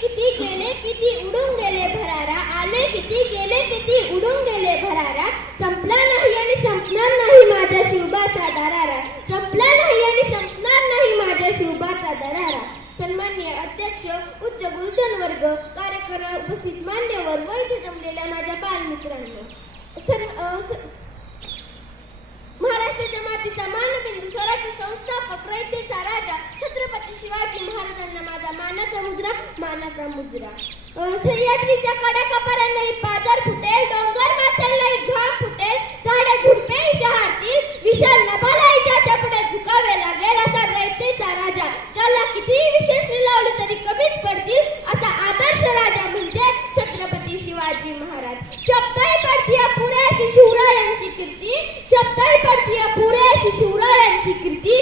किती गेले किती उडून गेले भरारा? आले किती गेले किती उडून गेले भरारा? संपला नाही आणि संपणार नाही माझ्या शिवबाचा दरारा. संपला नाही आणि संपणार नाही माझ्या शिवबाचा दरारा. सन्मान्य अध्यक्ष उच्च गुरुजन वर्ग कार्यक्रमात उपस्थित मान्यवर व इथे जमलेल्या माझ्या बालमित्रांनो सन्- अ, स- महाराष्ट्राच्या मातीचा मानबिंदू स्वराज्य संस्थापक रयतेचा राजा छत्रपती शिवाजी महाराजांना माझा मानाचा मुजरा मानाचा मुद्रा अं, सह्याद्रीच्या कडाकपारांनाही पाजार फुटेल डोंगर माथ्यांनाही घाम फुटेल झाडे झुडपे शहरातील विशाल नभालाही त्याच्या पुढे झुकावे लागेल असा रयतेचा राजा ज्याला किती विशेष लावले तरी कमीच पडतील असा आदर्श राजा म्हणजे छत्रपती शिवाजी महाराज. शब्दही पडतीया पुरेशी शिवरायांची कीर्ती शब्दही पडतीया पुरेशी शिवरायांची कीर्ती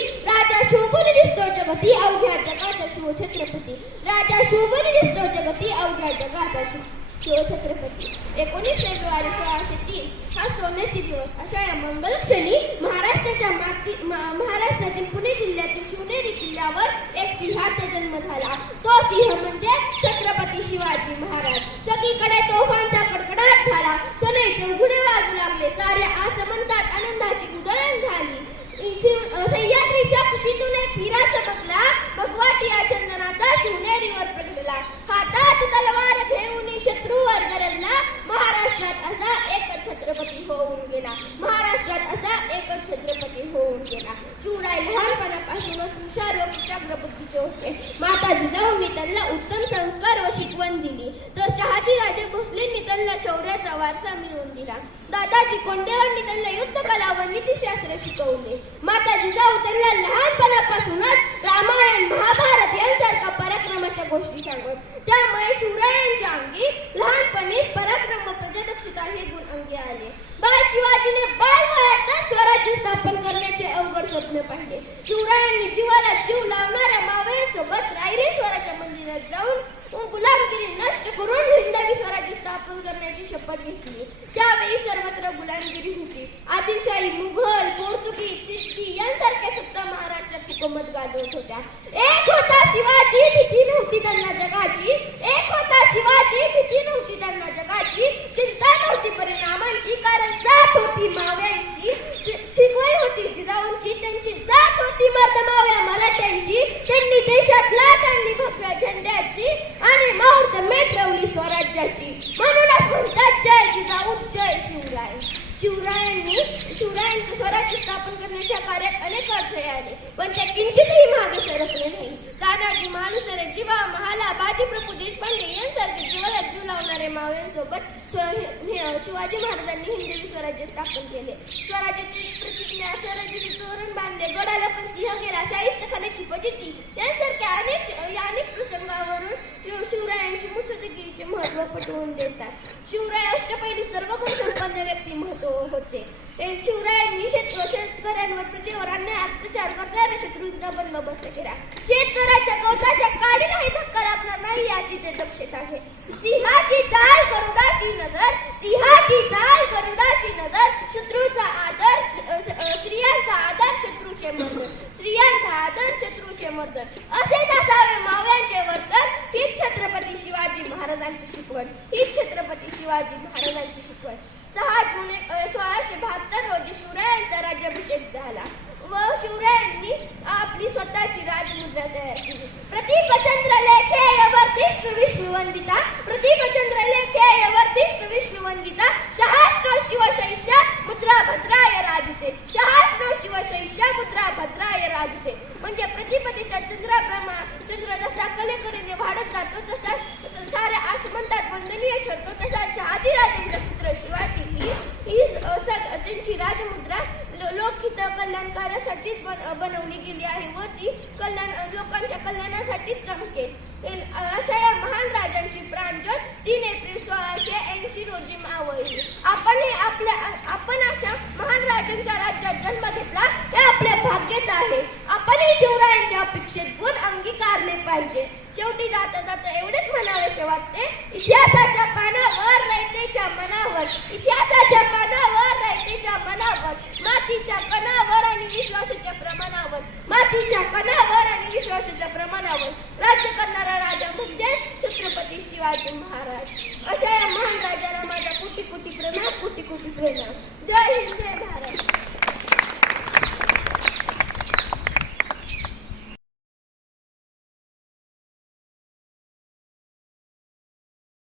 दिसतो जगती अवघ्या जगाचा शिव छत्रपती. राजा शोभन दिसतो जगती अवघ्या जगाचा शिव शिवछत्रपती एकोणीस फेब्रुवारी सोळाशे तीन हा सोन्याची दिवस. अशा या मंगल क्षणी महाराष्ट्राच्या माती महाराष्ट्रातील पुणे जिल्ह्यातील शिवनेरी किल्ल्यावर एक सिंहाचा जन्म झाला. तो सिंह म्हणजे छत्रपती शिवाजी महाराज. सगळीकडे तोफांचा कडकडाट झाला. सनईचे उघडे वाजू लागले. साऱ्या आसमंतात आनंदाची उधळण झाली. शिव- अ, सह्याद्रीच्या चमकला भगवाटी या चंदनाचा शिवनेरीवर पडलेला हातात तलवार घेऊन शत्रूवर गरजला महाराष्ट्रात असा एक छत्रपती होऊन गेला. महाराष्ट्रात असा एक छत्रपती होऊन गेला. शिवराय लहानपणापासूनच हुशार व कुशाग्र बुद्धीचे होते. माता जिजाऊंनी त्यांना उत्तम संस्कार व शिकवण दिली. तर शहाजी राजे भोसले वारसा मिळवून दिला. दादाजी कोंडेवांनी त्यांना युद्ध कला व नीतीशास्त्र शिकवले. माताजी जाऊ त्यांना लहानपणापासूनच रामायण महाभारत यांसारख्या पराक्रमाच्या गोष्टी सांगत. त्यामुळे शिवरायांच्या अंगी लहानपणी पराक्रम व प्रजादक्षता हे गुण अंगी आले. बाल शिवाजीने बाल वयातच स्वराज्य स्थापन करण्याचे अवघड स्वप्न पाहिले. शिवरायांनी जीवाला जीव लावणाऱ्या मावळ्यासोबत रायरेश्वराच्या मंदिरात जाऊन गुलामगिरी नष्ट करून हिंदवी स्वराज्य स्थापन करण्याची शपथ घेतली त्यावेळी सर्वत्र गुलामगिरी होती. आदिलशाही मुघल पोर्तुगीज सिद्धी यांसारख्या सत्ता महाराष्ट्रात हुकूमत गाजवत होत्या. एक होता शिवाजी भीती नव्हती त्यांना जगाची. एक होता शिवाजी भीती नव्हती त्यांना जगाची. चिंता नव्हती परिणामांची कारण जात होती माव्यांची. शिकवण होती जिजाऊंची त्यांची जात होती मातमाव्या मराठ्यांची. त्यांनी देशातला त्याची म्हणूनच म्हणतात जय जिजाऊ जय शिवराय. शिवरायांनी शिवरायांचे स्वराज्य स्थापन करण्याच्या कार्यात अनेक अडथळे आले. पण त्या किंचितही मागे सरकले नाही. तानाजी मालुसरे जीवा महाला बाजीप्रभू देशपांडे यांसारखे जीवाला जीव लावणारे मावळ्यांसोबत शिवाजी महाराजांनी हिंदवी स्वराज्य स्थापन केले. स्वराज्याची प्रतिज्ञा स्वराज्याचे तोरण बांधले. गडाला पण सिंह गेला शाहिस्त खाण्याची छिपजिती यांसारख्या अनेक या अनेक प्रसंगावरून महत्त्व पटवून देतात. शिवराय अष्टपैलू सर्व गुण संपन्न व्यक्ती महत्त्व होते. ते शिवरायांनी शेत शेतकऱ्यांवर प्रजेवर अन्याय अत्याचार करणाऱ्या शत्रूंचा बंदोबस्त केला. शेतकऱ्याच्या गवताच्या काडीलाही धक्का लागणार नाही याची ते दक्षता आहे. सिंहाची चाल गरुडाची नजर सिंहाची चाल गरुडाची नजर शत्रूचा आदर स्त्रियांचा आदर शत्रूचे मर्दन. स्त्रियांचा आदर शत्रूचे मर्दन असेच असावे मावळ्यांचे वर्तन हीच छत्रपती शिवाजी महाराजांची शिकवण हीच छत्रपती शिवाजी महाराजांची शिकवण. सहा जून एक- सोळाशे बहात्तर रोजी शिवरायांचा राज्याभिषेक झाला व शिवरायांनी आपली स्वतःची राजमुद्रा तयार केली. प्रतिपचंद्र लेखे यवर्तिष्ठ विष्णू वंदिता त्यांची राजमुद्रा लोकहित कल्याणकारासाठीच बन- बनवली गेली आहे. व ती कल्याण लोकांच्या कल्याणासाठीच चमके. अशा या महान राजांची प्राणज्योत तीन एप्रिल सोळाशे ऐंशी रोजी मावळली. आपण हे आपल्या आपण अशा महान राजांच्या राज्यात जन्म घेतला हे आपल्या भाग्यच आहे. आपण हे शिवरायांच्या अपेक्षेत गुण अंगीकारले पाहिजे. शेवटी जाता जाता एवढेच म्हणावेसे वाटते महाराज. अशा या महान राजाला माझा कुटी कुटी प्रेम कुटी कुटी प्रेम